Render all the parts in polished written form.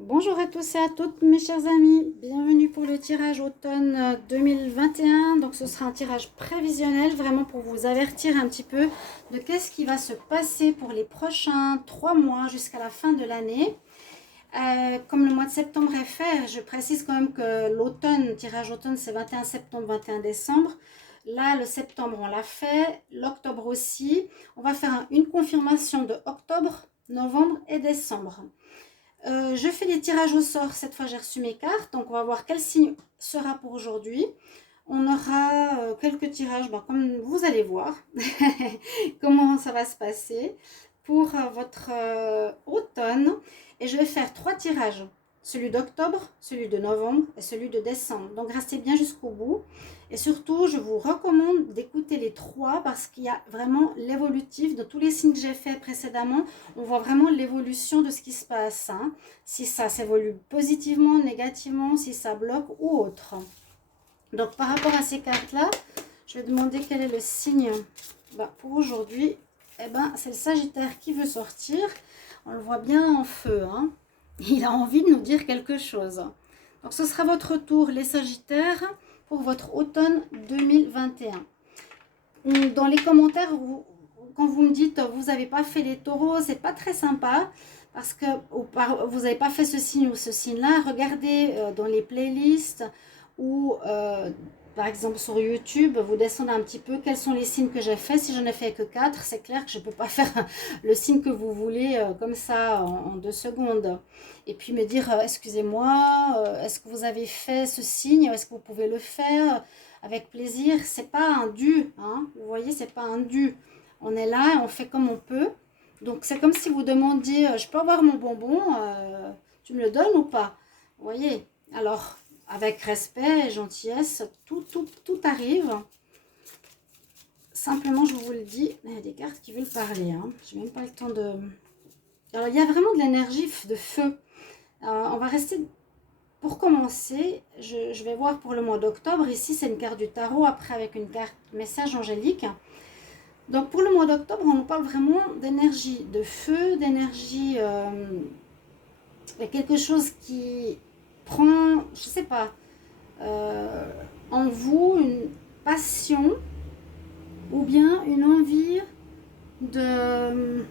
Bonjour à tous et à toutes mes chers amis, bienvenue pour le tirage automne 2021. Donc ce sera un tirage prévisionnel vraiment pour vous avertir un petit peu de qu'est-ce qui va se passer pour les prochains 3 mois jusqu'à la fin de l'année. Comme le mois de septembre est fait, je précise quand même que l'automne, tirage automne c'est 21 septembre, 21 décembre. Là, le septembre on l'a fait, l'octobre aussi. On va faire une confirmation de octobre, novembre et décembre. Je fais des tirages au sort, cette fois j'ai reçu mes cartes, donc on va voir quel signe sera pour aujourd'hui. On aura quelques tirages, comme vous allez voir, comment ça va se passer pour votre automne. Et je vais faire 3 tirages, celui d'octobre, celui de novembre et celui de décembre. Donc restez bien jusqu'au bout. Et surtout, je vous recommande d'écouter les 3 parce qu'il y a vraiment l'évolutif de tous les signes que j'ai fait précédemment. On voit vraiment l'évolution de ce qui se passe, hein. Si ça s'évolue positivement, négativement, si ça bloque ou autre. Donc par rapport à ces cartes-là, je vais demander quel est le signe pour aujourd'hui. C'est le Sagittaire qui veut sortir. On le voit bien en feu, hein. Il a envie de nous dire quelque chose. Donc ce sera votre tour, les Sagittaires, pour votre automne 2021. Dans les commentaires, quand vous me dites vous n'avez pas fait les taureaux, c'est pas très sympa parce que vous n'avez pas fait ce signe ou ce signe-là. Regardez dans les playlists ou par exemple sur YouTube, vous descendez un petit peu quels sont les signes que j'ai fait. Si j'en ai fait que 4, c'est clair que je ne peux pas faire le signe que vous voulez comme ça en 2 secondes. Et puis me dire, excusez-moi, est-ce que vous avez fait ce signe? Est-ce que vous pouvez le faire? Avec plaisir, c'est pas un dû, hein. Vous voyez, c'est pas un dû. On est là et on fait comme on peut. Donc c'est comme si vous demandiez, je peux avoir mon bonbon, tu me le donnes ou pas? Vous voyez. Alors avec respect et gentillesse, tout arrive. Simplement, je vous le dis, il y a des cartes qui veulent parler, hein. J'ai même pas le temps de. Alors il y a vraiment de l'énergie de feu. On va rester. Pour commencer, je vais voir pour le mois d'octobre. Ici, c'est une carte du tarot, après avec une carte message angélique. Donc, pour le mois d'octobre, on nous parle vraiment d'énergie, de feu, d'énergie. Il y a quelque chose qui prend, je sais pas, en vous une passion ou bien une envie de.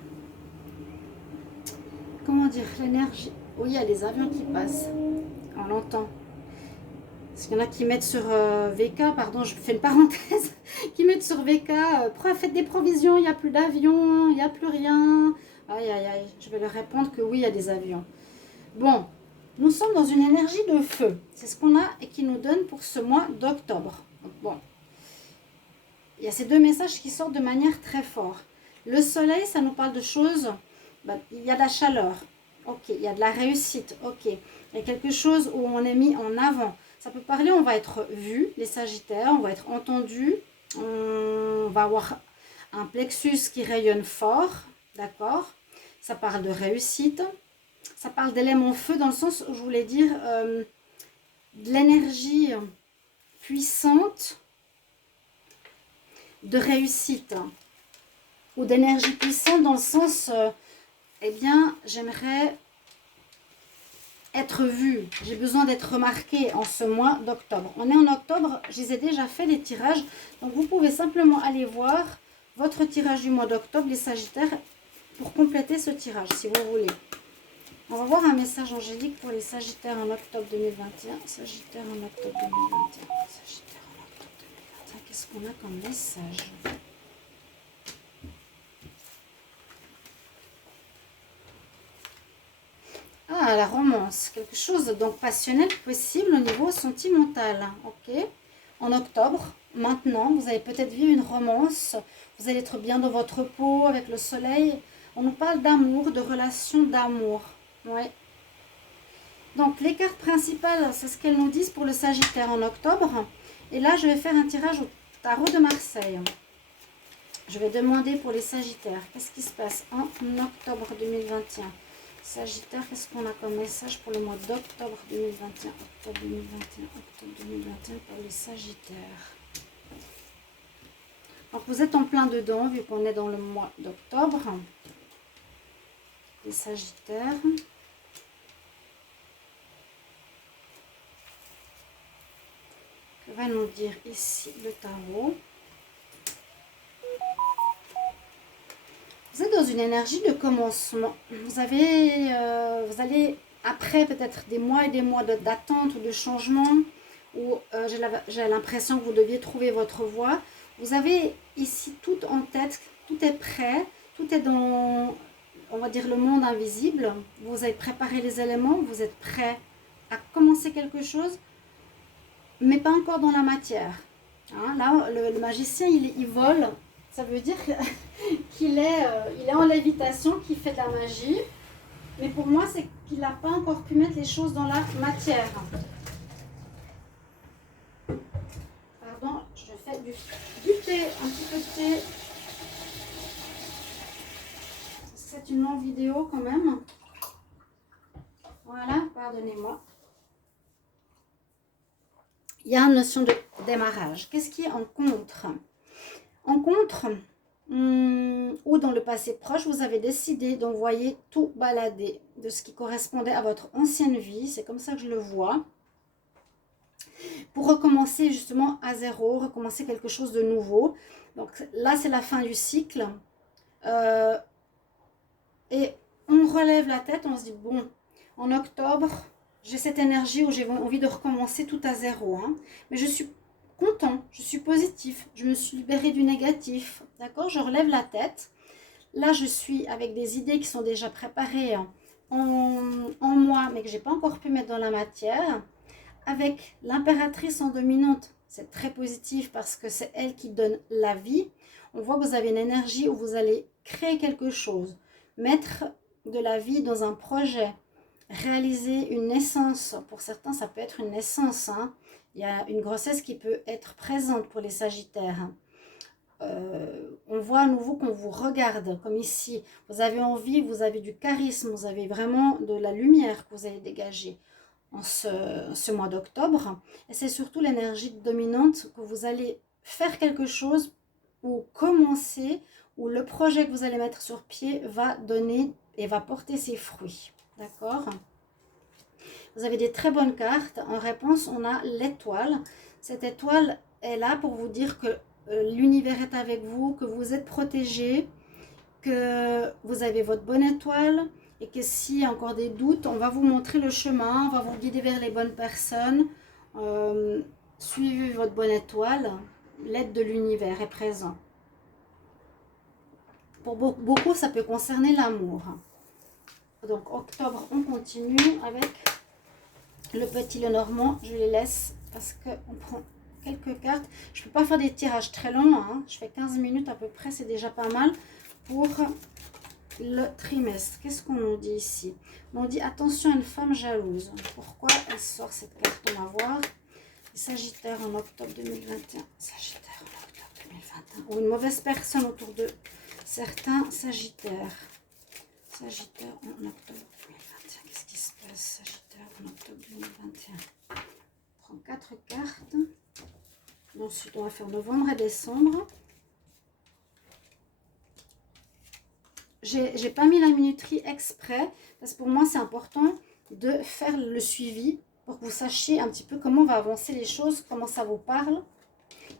Comment dire, l'énergie. Oui, il y a des avions qui passent. On l'entend. Parce qu'il y en a qui mettent sur VK, pardon, je fais une parenthèse, qui mettent sur VK, faites des provisions, il n'y a plus d'avions, il n'y a plus rien. Aïe, aïe, aïe, je vais leur répondre que oui, il y a des avions. Bon, nous sommes dans une énergie de feu. C'est ce qu'on a et qui nous donne pour ce mois d'octobre. Bon, il y a ces 2 messages qui sortent de manière très forte. Le soleil, ça nous parle de choses, il y a de la chaleur, ok, il y a de la réussite, ok. Il y a quelque chose où on est mis en avant. Ça peut parler, on va être vu, les Sagittaires, on va être entendu, on va avoir un plexus qui rayonne fort, d'accord. Ça parle de réussite, ça parle d'éléments feu dans le sens où je voulais dire de l'énergie puissante, de réussite, ou d'énergie puissante dans le sens, eh bien, j'aimerais être vue, j'ai besoin d'être remarquée en ce mois d'octobre. On est en octobre, je les ai déjà fait les tirages, donc vous pouvez simplement aller voir votre tirage du mois d'octobre, les Sagittaires, pour compléter ce tirage, si vous voulez. On va voir un message angélique pour les Sagittaires en octobre 2021. Sagittaire en octobre 2021. Sagittaire en octobre 2021. Qu'est-ce qu'on a comme message? Ah, la romance, quelque chose donc passionnel possible au niveau sentimental, ok. En octobre, maintenant, vous allez peut-être vivre une romance, vous allez être bien dans votre peau avec le soleil. On nous parle d'amour, de relation d'amour, ouais. Donc les cartes principales, c'est ce qu'elles nous disent pour le Sagittaire en octobre. Et là, je vais faire un tirage au tarot de Marseille. Je vais demander pour les Sagittaires, qu'est-ce qui se passe en octobre 2021? Sagittaire, qu'est-ce qu'on a comme message pour le mois d'octobre 2021? Octobre 2021, octobre 2021 pour les Sagittaires. Donc vous êtes en plein dedans, vu qu'on est dans le mois d'octobre. Les Sagittaires. va nous dire ici le tarot? Vous êtes dans une énergie de commencement. Vous allez, après peut-être des mois et des mois d'attente ou de changement, où j'ai l'impression que vous deviez trouver votre voie. Vous avez ici tout en tête, tout est prêt, tout est dans, on va dire, le monde invisible. Vous avez préparé les éléments, vous êtes prêt à commencer quelque chose, mais pas encore dans la matière. Hein, là, le magicien, il vole. Ça veut dire qu'il est en lévitation, qu'il fait de la magie. Mais pour moi, c'est qu'il n'a pas encore pu mettre les choses dans la matière. Pardon, je fais du thé, un petit peu de thé. C'est une longue vidéo quand même. Voilà, pardonnez-moi. Il y a une notion de démarrage. Qu'est-ce qui est en contre? En contre, ou dans le passé proche, vous avez décidé d'envoyer tout balader de ce qui correspondait à votre ancienne vie. C'est comme ça que je le vois. Pour recommencer justement à zéro, recommencer quelque chose de nouveau. Donc là, c'est la fin du cycle. Et on relève la tête, on se dit, bon, en octobre, j'ai cette énergie où j'ai envie de recommencer tout à zéro. Hein. Mais je suis content, je suis positif, je me suis libérée du négatif, d'accord? Je relève la tête. Là, je suis avec des idées qui sont déjà préparées en moi, mais que je n'ai pas encore pu mettre dans la matière. Avec l'impératrice en dominante, c'est très positif parce que c'est elle qui donne la vie. On voit que vous avez une énergie où vous allez créer quelque chose, mettre de la vie dans un projet, réaliser une naissance. Pour certains, ça peut être une naissance, hein. Il y a une grossesse qui peut être présente pour les Sagittaires. On voit à nouveau qu'on vous regarde, comme ici. Vous avez envie, vous avez du charisme, vous avez vraiment de la lumière que vous allez dégager en ce mois d'octobre. Et c'est surtout l'énergie dominante que vous allez faire quelque chose ou commencer, où le projet que vous allez mettre sur pied va donner et va porter ses fruits. D'accord ? Vous avez des très bonnes cartes. En réponse, on a l'étoile. Cette étoile est là pour vous dire que l'univers est avec vous, que vous êtes protégé, que vous avez votre bonne étoile et que s'il y a encore des doutes, on va vous montrer le chemin, on va vous guider vers les bonnes personnes. Suivez votre bonne étoile. L'aide de l'univers est présent. Pour beaucoup, ça peut concerner l'amour. Donc, octobre, on continue avec le petit Lenormand. Je les laisse parce qu'on prend quelques cartes. Je ne peux pas faire des tirages très longs. Hein. Je fais 15 minutes à peu près. C'est déjà pas mal pour le trimestre. Qu'est-ce qu'on nous dit ici? On dit attention à une femme jalouse. Pourquoi elle sort cette carte? On va voir. Sagittaire en octobre 2021. Sagittaire en octobre 2021. Ou une mauvaise personne autour de certains Sagittaires. Sagittaire en octobre 2021. Qu'est-ce qui se passe? Sagittaire en octobre 2021. On prend 4 cartes. Ensuite, on va faire novembre et décembre. J'ai pas mis la minuterie exprès parce que pour moi, c'est important de faire le suivi pour que vous sachiez un petit peu comment va avancer les choses, comment ça vous parle.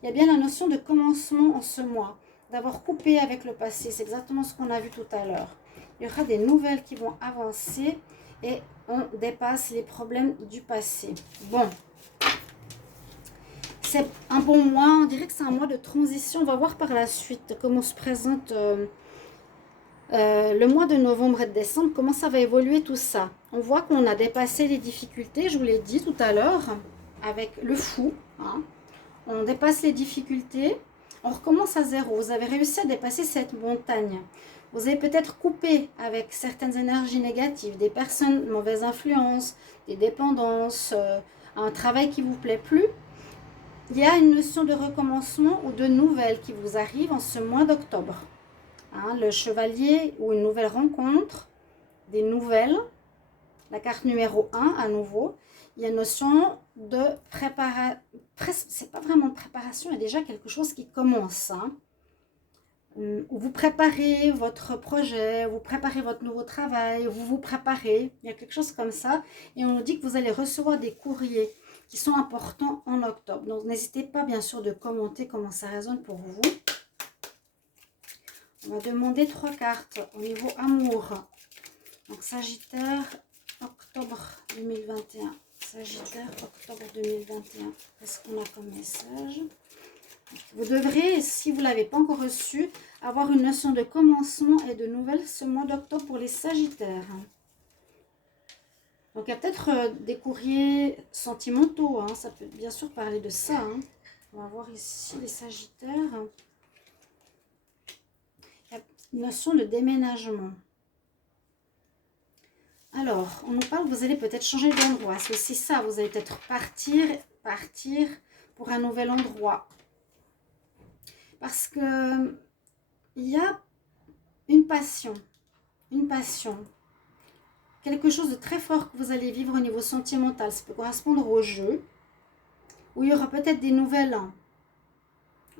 Il y a bien la notion de commencement en ce mois, d'avoir coupé avec le passé. C'est exactement ce qu'on a vu tout à l'heure. Il y aura des nouvelles qui vont avancer et on dépasse les problèmes du passé. Bon, c'est un bon mois. On dirait que c'est un mois de transition. On va voir par la suite comment se présente le mois de novembre et de décembre, comment ça va évoluer tout ça. On voit qu'on a dépassé les difficultés, je vous l'ai dit tout à l'heure, avec le fou. Hein. On dépasse les difficultés, on recommence à zéro. Vous avez réussi à dépasser cette montagne. Vous avez peut-être coupé avec certaines énergies négatives, des personnes, mauvaises influences, des dépendances, un travail qui ne vous plaît plus. Il y a une notion de recommencement ou de nouvelles qui vous arrive en ce mois d'octobre. Hein, le chevalier ou une nouvelle rencontre, des nouvelles, la carte numéro 1 à nouveau. Il y a une notion de préparation, c'est pas vraiment de préparation, il y a déjà quelque chose qui commence. Hein, où vous préparez votre projet, vous préparez votre nouveau travail, vous vous préparez, il y a quelque chose comme ça. Et on nous dit que vous allez recevoir des courriers. qui sont importants en octobre. Donc, n'hésitez pas, bien sûr, de commenter comment ça résonne pour vous. On va demander 3 cartes au niveau amour. Donc, Sagittaire, octobre 2021. Sagittaire, octobre 2021. Qu'est-ce qu'on a comme message? Vous devrez, si vous ne l'avez pas encore reçu, avoir une notion de commencement et de nouvelles ce mois d'octobre pour les Sagittaires. Donc, il y a peut-être des courriers sentimentaux. Hein. Ça peut bien sûr parler de ça. Hein. On va voir ici les Sagittaires. Il y a une notion de déménagement. Alors, on nous parle que vous allez peut-être changer d'endroit. C'est aussi ça. Vous allez peut-être partir pour un nouvel endroit. Parce que il y a une passion. Quelque chose de très fort que vous allez vivre au niveau sentimental. Ça peut correspondre au jeu. Où il y aura peut-être des nouvelles.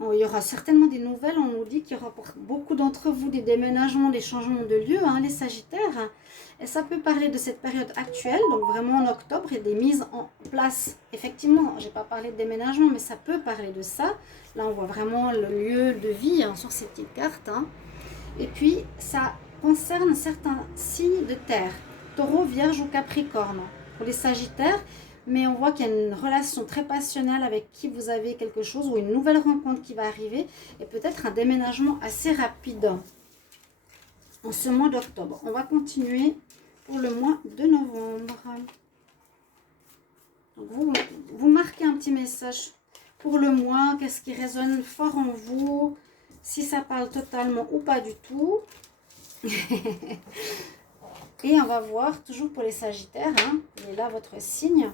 Il y aura certainement des nouvelles. On nous dit qu'il y aura pour beaucoup d'entre vous des déménagements, des changements de lieu, hein, les Sagittaires. Et ça peut parler de cette période actuelle, donc vraiment en octobre, et des mises en place. Effectivement, je n'ai pas parlé de déménagement, mais ça peut parler de ça. Là, on voit vraiment le lieu de vie hein, sur ces petites cartes. Hein. Et puis, ça concerne certains signes de terre. Taureau, Vierge ou Capricorne pour les Sagittaires, mais on voit qu'il y a une relation très passionnelle avec qui vous avez quelque chose ou une nouvelle rencontre qui va arriver et peut-être un déménagement assez rapide en ce mois d'octobre. On va continuer pour le mois de novembre. Donc vous marquez un petit message pour le mois, qu'est-ce qui résonne fort en vous, si ça parle totalement ou pas du tout. Et on va voir, toujours pour les Sagittaires, hein, il est là votre signe.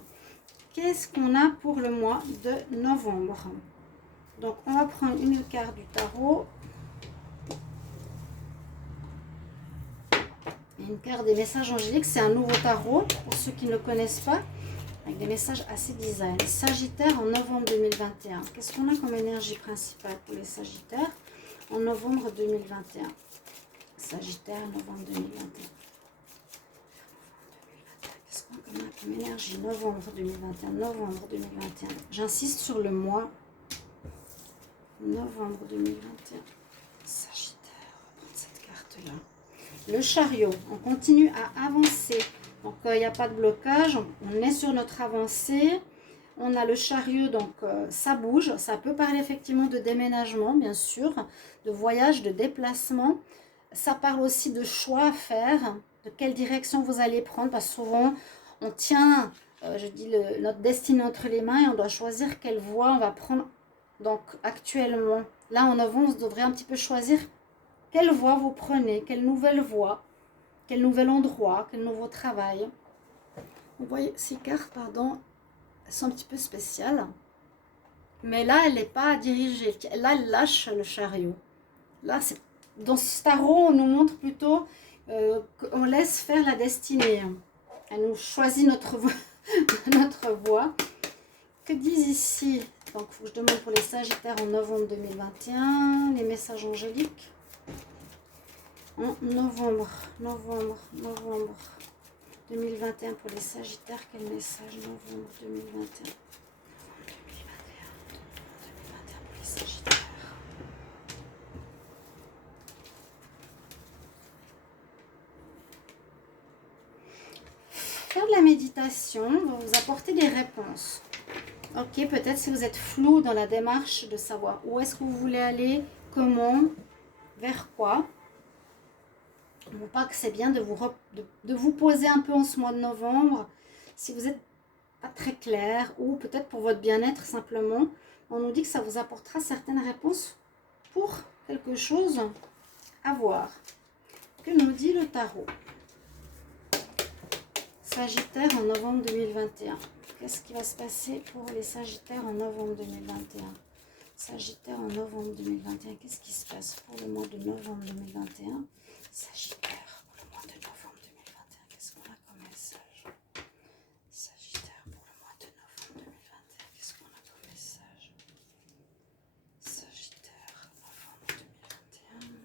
Qu'est-ce qu'on a pour le mois de novembre? Donc, on va prendre une carte du tarot. Une carte des messages angéliques. C'est un nouveau tarot, pour ceux qui ne le connaissent pas, avec des messages assez design. Sagittaire en novembre 2021. Qu'est-ce qu'on a comme énergie principale pour les Sagittaires en novembre 2021? Sagittaire, novembre 2021. Comme énergie, novembre 2021, novembre 2021. J'insiste sur le mois. Novembre 2021. Sagittaire, on va prendre cette carte-là. Le chariot, on continue à avancer. Donc, il n'y a pas de blocage. On est sur notre avancée. On a le chariot, donc ça bouge. Ça peut parler effectivement de déménagement, bien sûr, de voyage, de déplacement. Ça parle aussi de choix à faire, de quelle direction vous allez prendre, parce que souvent, on tient, notre destinée entre les mains et on doit choisir quelle voie on va prendre. Donc, actuellement, là, en novembre, vous devrez un petit peu choisir quelle voie vous prenez, quelle nouvelle voie, quel nouvel endroit, quel nouveau travail. Vous voyez, ces cartes, pardon, elles sont un petit peu spéciales. Mais là, elle n'est pas dirigée. Là, elle lâche le chariot. Là, dans ce tarot, on nous montre plutôt qu'on laisse faire la destinée. Elle nous choisit notre voie. Que disent ici? Donc, il faut que je demande pour les Sagittaires en novembre 2021. Les messages angéliques. En novembre 2021 pour les Sagittaires. Quel message? Novembre 2021. Pour les Sagittaires. Faire de la méditation va vous apporter des réponses. Ok, peut-être si vous êtes flou dans la démarche de savoir où est-ce que vous voulez aller, comment, vers quoi. Je vous parle que c'est bien de vous poser un peu en ce mois de novembre. Si vous n'êtes pas très clair ou peut-être pour votre bien-être simplement, on nous dit que ça vous apportera certaines réponses pour quelque chose à voir. Que nous dit le tarot? Sagittaire en novembre 2021. Qu'est-ce qui va se passer pour les Sagittaires en novembre 2021? Sagittaire en novembre 2021. Qu'est-ce qui se passe pour le mois de novembre 2021? Sagittaire pour le mois de novembre 2021. Qu'est-ce qu'on a comme message? Sagittaire pour le mois de novembre 2021. Qu'est-ce qu'on a comme message? Sagittaire, novembre 2021.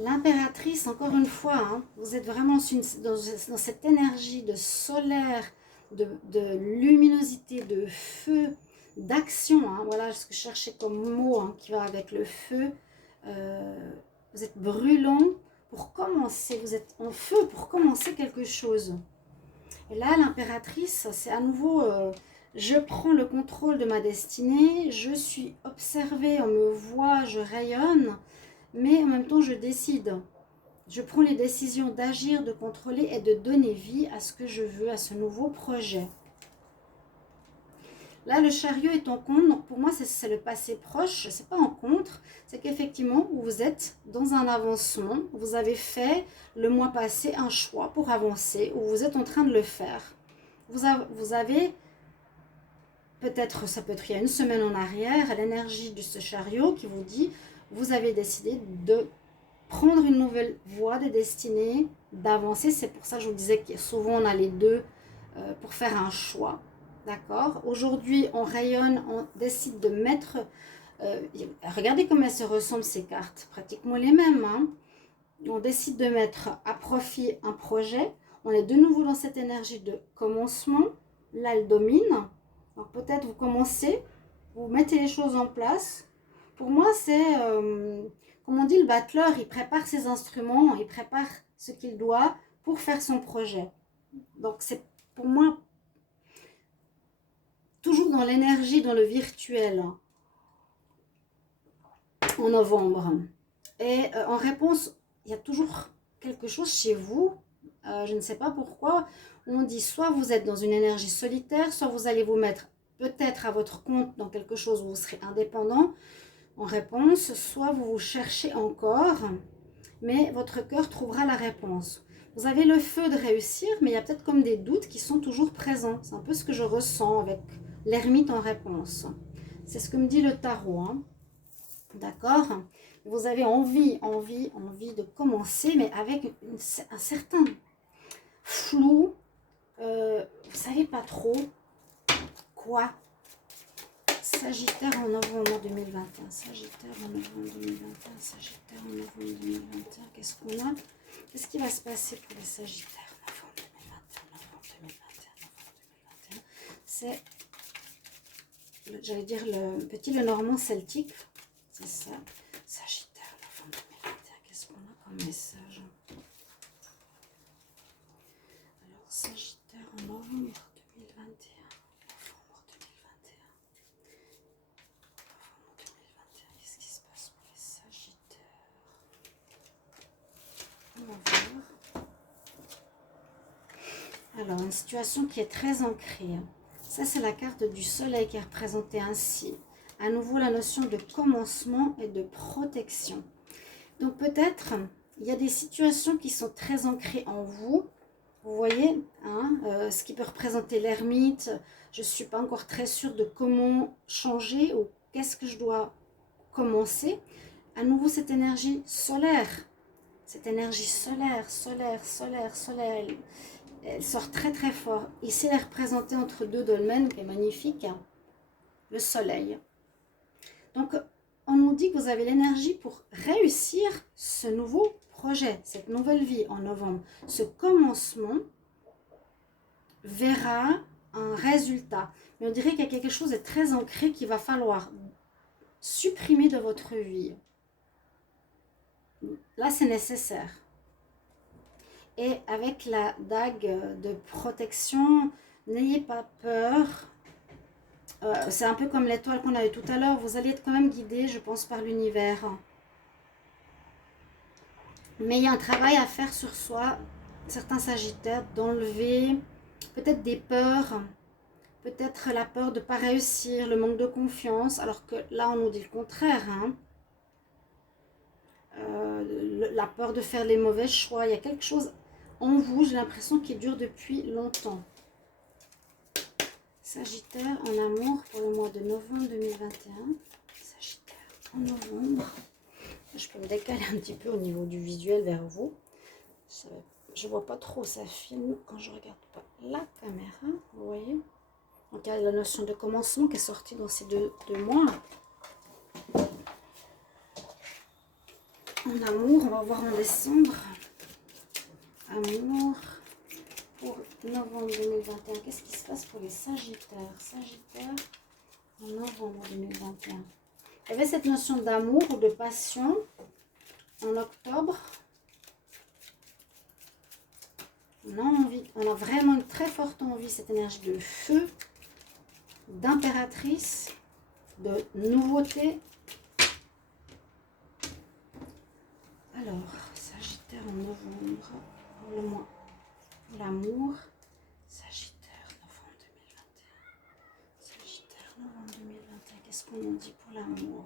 L'impératrice, encore une fois, hein, vous êtes vraiment dans cette énergie de solaire, de luminosité, de feu, d'action. Hein, voilà ce que je cherchais comme mot hein, qui va avec le feu. Vous êtes brûlant pour commencer, vous êtes en feu pour commencer quelque chose. Et là, l'impératrice, c'est à nouveau, je prends le contrôle de ma destinée, je suis observée, on me voit, je rayonne, mais en même temps, je décide. Je prends les décisions d'agir, de contrôler et de donner vie à ce que je veux, à ce nouveau projet. Là, le chariot est en contre, donc pour moi, c'est le passé proche, c'est pas en contre, c'est qu'effectivement, vous êtes dans un avancement, vous avez fait le mois passé un choix pour avancer, ou vous êtes en train de le faire. Vous avez, peut-être, ça peut être il y a une semaine en arrière, l'énergie de ce chariot qui vous dit, vous avez décidé de prendre une nouvelle voie de destinée, d'avancer. C'est pour ça que je vous disais que souvent on a les deux pour faire un choix. D'accord? Aujourd'hui, on rayonne, on décide de mettre... regardez comment elles se ressemblent ces cartes, pratiquement les mêmes. Hein? On décide de mettre à profit un projet. On est de nouveau dans cette énergie de commencement. Là, elle domine. Donc peut-être vous commencez, vous mettez les choses en place. Pour moi, c'est... comme on dit, le battleur, il prépare ses instruments, il prépare ce qu'il doit pour faire son projet. Donc c'est pour moi toujours dans l'énergie, dans le virtuel, en novembre. Et en réponse, il y a toujours quelque chose chez vous, je ne sais pas pourquoi, on dit soit vous êtes dans une énergie solitaire, soit vous allez vous mettre peut-être à votre compte dans quelque chose où vous serez indépendant, en réponse, soit vous vous cherchez encore, mais votre cœur trouvera la réponse. Vous avez le feu de réussir, mais il y a peut-être comme des doutes qui sont toujours présents. C'est un peu ce que je ressens avec l'ermite en réponse. C'est ce que me dit le tarot. Hein. D'accord? Vous avez envie de commencer, mais avec un certain flou. Vous ne savez pas trop quoi. Sagittaire en novembre 2021. Sagittaire en novembre 2021. Sagittaire en novembre 2021. Qu'est-ce qu'on a? Qu'est-ce qui va se passer pour les Sagittaires? Novembre 2021. Novembre 2021. C'est, j'allais dire, le normand celtique. C'est ça. Sagittaire, novembre 2021. Qu'est-ce qu'on a comme message? Alors, Sagittaire en novembre 2021. Novembre 2021. Novembre 2021. Qu'est-ce qui se passe pour les Sagittaires? On va voir. Alors, une situation qui est très ancrée. Ça, c'est la carte du soleil qui est représentée ainsi. À nouveau, la notion de commencement et de protection. Donc, peut-être, il y a des situations qui sont très ancrées en vous. Vous voyez, hein, ce qui peut représenter l'ermite. Je ne suis pas encore très sûre de comment changer ou qu'est-ce que je dois commencer. À nouveau, cette énergie solaire. Cette énergie solaire. Elle sort très très fort. Ici, elle est représentée entre deux dolmens, qui est magnifique. Hein, le soleil. Donc, on nous dit que vous avez l'énergie pour réussir ce nouveau projet, cette nouvelle vie en novembre. Ce commencement verra un résultat. Mais on dirait qu'il y a quelque chose de très ancré qu'il va falloir supprimer de votre vie. Là, c'est nécessaire. Et avec la dague de protection, n'ayez pas peur. C'est un peu comme l'étoile qu'on a eu tout à l'heure. Vous allez être quand même guidé, je pense, par l'univers. Mais il y a un travail à faire sur soi, certains sagittaires, d'enlever peut-être des peurs, peut-être la peur de ne pas réussir, le manque de confiance, alors que là, on nous dit le contraire. Hein. La peur de faire les mauvais choix. Il y a quelque chose en vous, j'ai l'impression, qui dure depuis longtemps. Sagittaire en amour pour le mois de novembre 2021. Sagittaire en novembre. Je peux me décaler un petit peu au niveau du visuel vers vous. Je ne vois pas trop, ça filme quand je ne regarde pas la caméra. Vous voyez? Donc il y a la notion de commencement qui est sortie dans ces deux mois. En amour, on va voir en décembre. Amour pour novembre 2021. Qu'est-ce qui se passe pour les Sagittaires? Sagittaire en novembre 2021. Il y avait cette notion d'amour ou de passion en octobre. On a vraiment une très forte envie, cette énergie de feu, d'impératrice, de nouveauté. Alors, Sagittaire en novembre, pour le mois, pour l'amour. Sagittaire, novembre 2021. Sagittaire, novembre 2021. Qu'est-ce qu'on nous dit pour l'amour?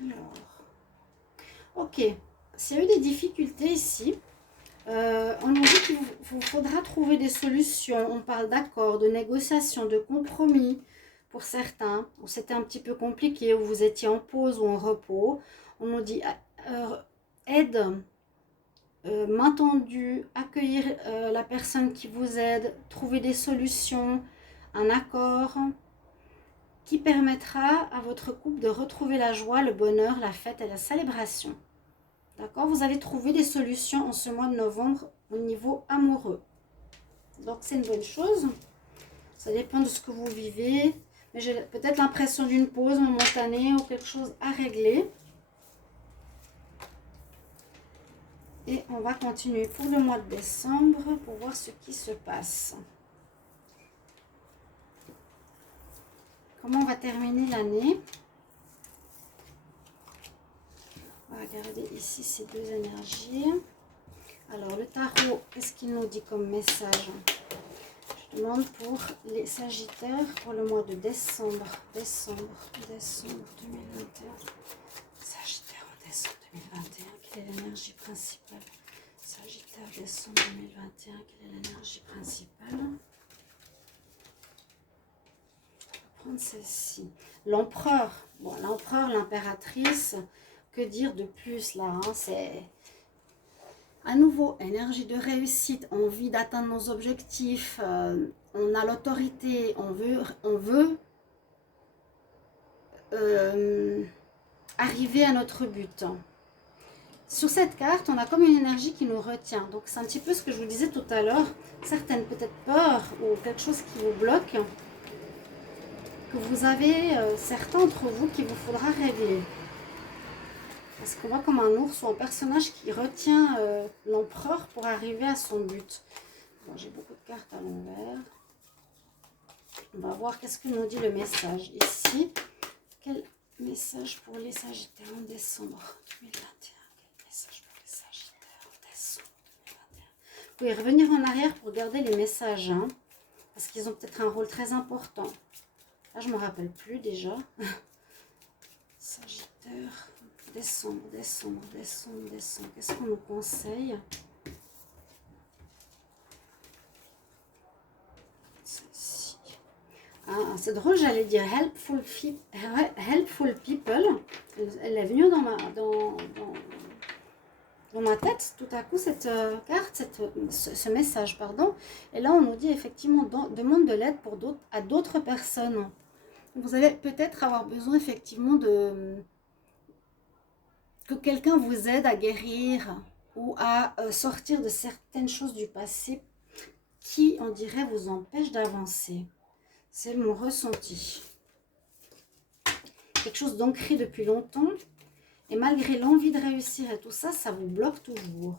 Alors, ok. S'il y a eu des difficultés ici, on nous dit qu'il vous faudra trouver des solutions. On parle d'accords, de négociations, de compromis pour certains, où c'était un petit peu compliqué, où vous étiez en pause ou en repos. On nous dit aide, main tendue, accueillir la personne qui vous aide, trouver des solutions, un accord qui permettra à votre couple de retrouver la joie, le bonheur, la fête et la célébration. D'accord? Vous allez trouver des solutions en ce mois de novembre au niveau amoureux. Donc c'est une bonne chose. Ça dépend de ce que vous vivez. Mais j'ai peut-être l'impression d'une pause momentanée ou quelque chose à régler. Et on va continuer pour le mois de décembre pour voir ce qui se passe. Comment on va terminer l'année? On va regarder ici ces deux énergies. Alors, le tarot, qu'est-ce qu'il nous dit comme message? Je demande pour les Sagittaires pour le mois de décembre. Décembre 2021. Sagittaire en décembre 2021. Quelle est l'énergie principale? Sagittaire, décembre 2021. Quelle est l'énergie principale? On va prendre celle-ci. L'empereur. Bon, l'empereur, l'impératrice. Que dire de plus là, hein? C'est à nouveau énergie de réussite, envie d'atteindre nos objectifs, on a l'autorité, on veut arriver à notre but. Sur cette carte, on a comme une énergie qui nous retient. Donc c'est un petit peu ce que je vous disais tout à l'heure, certaines peut-être peurs ou quelque chose qui vous bloque, que vous avez certains d'entre vous qu'il vous faudra régler. Parce qu'on voit comme un ours ou un personnage qui retient l'empereur pour arriver à son but. Bon, j'ai beaucoup de cartes à l'envers. On va voir qu'est-ce que nous dit le message ici. Quel message pour les Sagittaires en décembre 2021? Quel message pour les Sagittaires en décembre 2021? Vous pouvez revenir en arrière pour regarder les messages. Hein, parce qu'ils ont peut-être un rôle très important. Là, je ne me rappelle plus déjà. Sagittaire... Décembre. Qu'est-ce qu'on nous conseille? Celle-ci. Ah, c'est drôle, j'allais dire helpful people. Elle est venue dans ma tête, tout à coup, cette carte, ce message, pardon. Et là, on nous dit effectivement, demande de l'aide à d'autres personnes. Vous allez peut-être avoir besoin effectivement que quelqu'un vous aide à guérir ou à sortir de certaines choses du passé qui, on dirait, vous empêchent d'avancer. C'est mon ressenti. Quelque chose d'ancré depuis longtemps et malgré l'envie de réussir et tout ça, ça vous bloque toujours.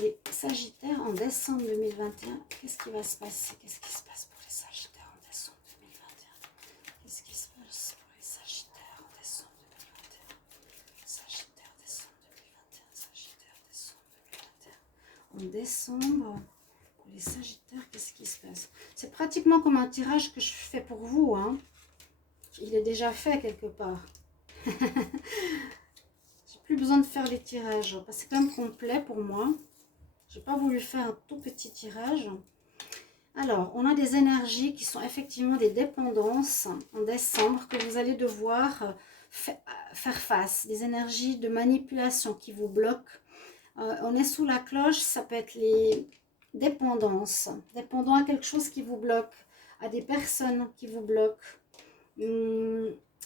Les Sagittaires en décembre 2021, qu'est-ce qui va se passer? Qu'est-ce qui se passe pour les Sagittaires en décembre 2021? Qu'est-ce qui se passe pour les Sagittaires en décembre 2021? Sagittaire, décembre 2021. Sagittaire, décembre 2021. En décembre, pour les Sagittaires, qu'est-ce qui se passe? C'est pratiquement comme un tirage que je fais pour vous. Hein. Il est déjà fait quelque part. J'ai plus besoin de faire les tirages. Parce que c'est quand même complet pour moi. J'ai pas voulu faire un tout petit tirage. Alors, on a des énergies qui sont effectivement des dépendances en décembre que vous allez devoir faire face. Des énergies de manipulation qui vous bloquent. On est sous la cloche, ça peut être les dépendances. Dépendant à quelque chose qui vous bloque, à des personnes qui vous bloquent.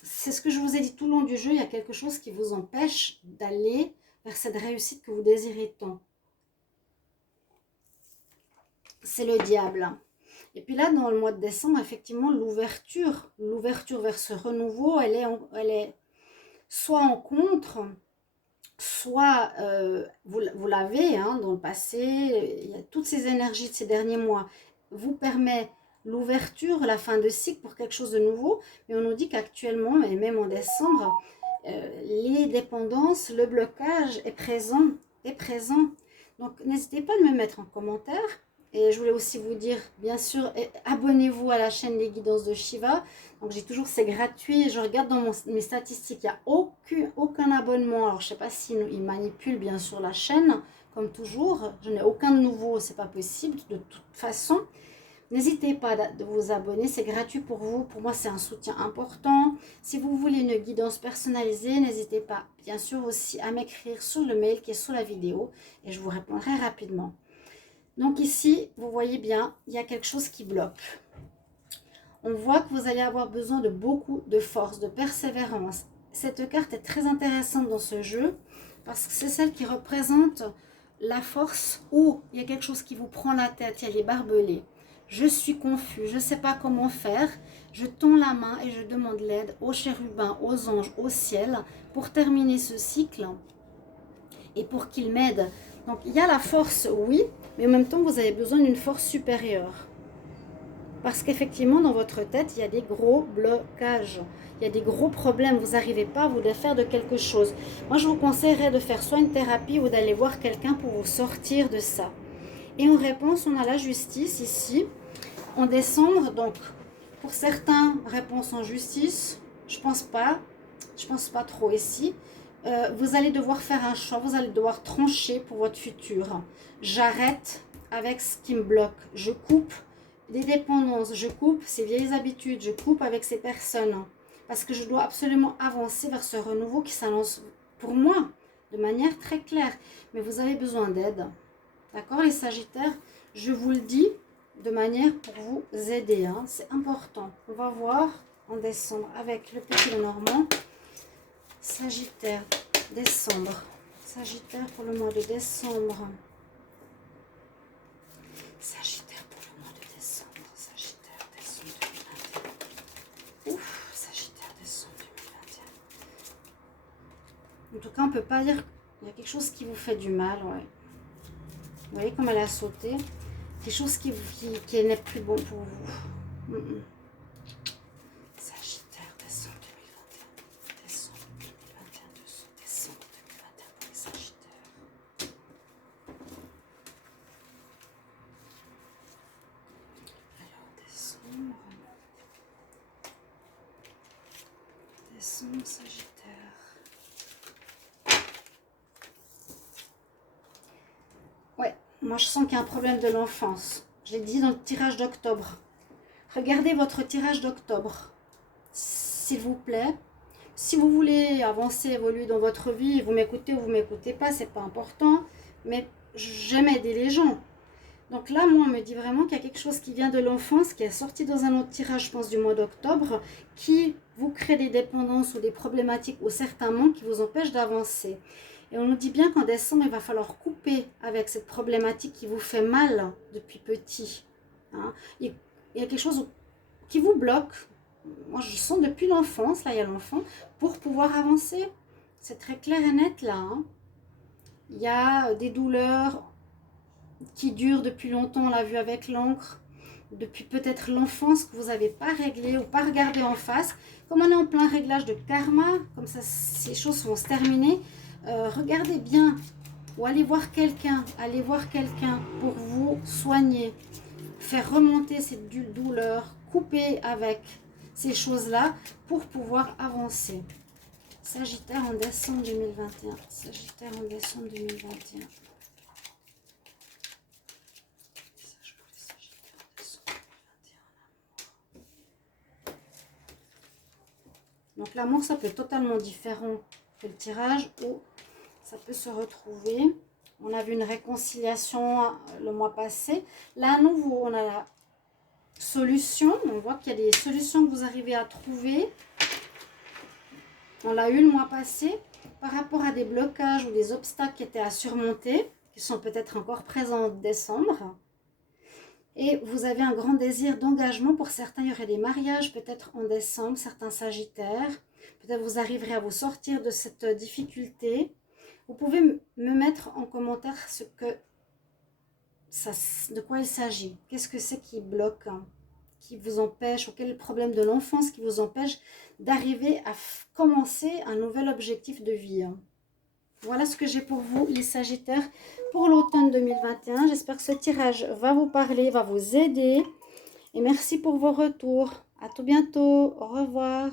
c'est ce que je vous ai dit tout le long du jeu, il y a quelque chose qui vous empêche d'aller vers cette réussite que vous désirez tant. C'est le diable. Et puis là, dans le mois de décembre, effectivement, l'ouverture vers ce renouveau, elle est soit en contre, soit vous l'avez hein, dans le passé, il y a toutes ces énergies de ces derniers mois, vous permet l'ouverture, la fin de cycle pour quelque chose de nouveau, mais on nous dit qu'actuellement, et même en décembre, les dépendances, le blocage est présent, Donc n'hésitez pas à me mettre en commentaire. Et je voulais aussi vous dire, bien sûr, abonnez-vous à la chaîne Les Guidances de Shiva. Donc j'ai toujours, c'est gratuit. Je regarde dans mes statistiques, il n'y a aucun abonnement. Alors je ne sais pas s'ils manipulent bien sûr la chaîne, comme toujours. Je n'ai aucun de nouveau, c'est pas possible de toute façon. N'hésitez pas à vous abonner, c'est gratuit pour vous. Pour moi, c'est un soutien important. Si vous voulez une guidance personnalisée, n'hésitez pas, bien sûr, aussi à m'écrire sur le mail qui est sous la vidéo et je vous répondrai rapidement. Donc ici, vous voyez bien, il y a quelque chose qui bloque. On voit que vous allez avoir besoin de beaucoup de force, de persévérance. Cette carte est très intéressante dans ce jeu parce que c'est celle qui représente la force où il y a quelque chose qui vous prend la tête, il y a les barbelés. Je suis confus, je ne sais pas comment faire. Je tends la main et je demande l'aide aux chérubins, aux anges, au ciel pour terminer ce cycle et pour qu'ils m'aident. Donc il y a la force, oui, mais en même temps vous avez besoin d'une force supérieure. Parce qu'effectivement dans votre tête il y a des gros blocages, il y a des gros problèmes, vous n'arrivez pas à vous défaire de quelque chose. Moi je vous conseillerais de faire soit une thérapie ou d'aller voir quelqu'un pour vous sortir de ça. Et en réponse on a la justice ici, en décembre, donc pour certains réponse en justice, je pense pas trop ici. Vous allez devoir faire un choix, vous allez devoir trancher pour votre futur. J'arrête avec ce qui me bloque, je coupe des dépendances, je coupe ces vieilles habitudes, je coupe avec ces personnes. Parce que je dois absolument avancer vers ce renouveau qui s'annonce pour moi de manière très claire. Mais vous avez besoin d'aide. D'accord les Sagittaires? Je vous le dis de manière pour vous aider. Hein. C'est important. On va voir en décembre avec le petit Lenormand. Sagittaire, décembre. Sagittaire pour le mois de décembre. Sagittaire pour le mois de décembre. Sagittaire, décembre 2021. Ouf, Sagittaire, décembre 2021. En tout cas, on ne peut pas dire qu'il y a quelque chose qui vous fait du mal. Ouais. Vous voyez comme elle a sauté. Quelque chose qui n'est plus bon pour vous. Sagittaire, décembre 2021. Décembre 2021, décembre 2021 pour les Sagittaires. Alors, décembre. Décembre, Sagittaire. Ouais, moi je sens qu'il y a un problème de l'enfance. Je l'ai dit dans le tirage d'octobre. Regardez votre tirage d'octobre, s'il vous plaît. Si vous voulez avancer, évoluer dans votre vie, vous m'écoutez ou vous m'écoutez pas, c'est pas important. Mais j'aime aider les gens. Donc là, moi, on me dit vraiment qu'il y a quelque chose qui vient de l'enfance, qui est sorti dans un autre tirage, je pense, du mois d'octobre, qui vous crée des dépendances ou des problématiques ou certains manques qui vous empêchent d'avancer. Et on nous dit bien qu'en décembre, il va falloir couper avec cette problématique qui vous fait mal depuis petit. Hein. Il y a quelque chose qui vous bloque. Moi, je sens depuis l'enfance, là, il y a l'enfant, pour pouvoir avancer. C'est très clair et net, là. Hein. Il y a des douleurs qui durent depuis longtemps, on l'a vu avec l'encre, depuis peut-être l'enfance que vous n'avez pas réglé ou pas regardé en face. Comme on est en plein réglage de karma, comme ça, ces choses vont se terminer. Regardez bien ou allez voir quelqu'un pour vous soigner, faire remonter cette douleur, couper avec ces choses-là pour pouvoir avancer. Sagittaire en décembre 2021. Sagittaire en décembre 2021. Donc l'amour, ça peut être totalement différent que le tirage ou ça peut se retrouver. On a vu une réconciliation le mois passé. Là, à nouveau, on a la solution. On voit qu'il y a des solutions que vous arrivez à trouver. On l'a eu le mois passé par rapport à des blocages ou des obstacles qui étaient à surmonter, qui sont peut-être encore présents en décembre. Et vous avez un grand désir d'engagement. Pour certains, il y aurait des mariages peut-être en décembre, certains sagittaires. Peut-être vous arriverez à vous sortir de cette difficulté. Vous pouvez me mettre en commentaire de quoi il s'agit. Qu'est-ce que c'est qui bloque, hein, qui vous empêche, ou quel est le problème de l'enfance qui vous empêche d'arriver à commencer un nouvel objectif de vie, hein. Voilà ce que j'ai pour vous, les Sagittaires, pour l'automne 2021. J'espère que ce tirage va vous parler, va vous aider. Et merci pour vos retours. À tout bientôt. Au revoir.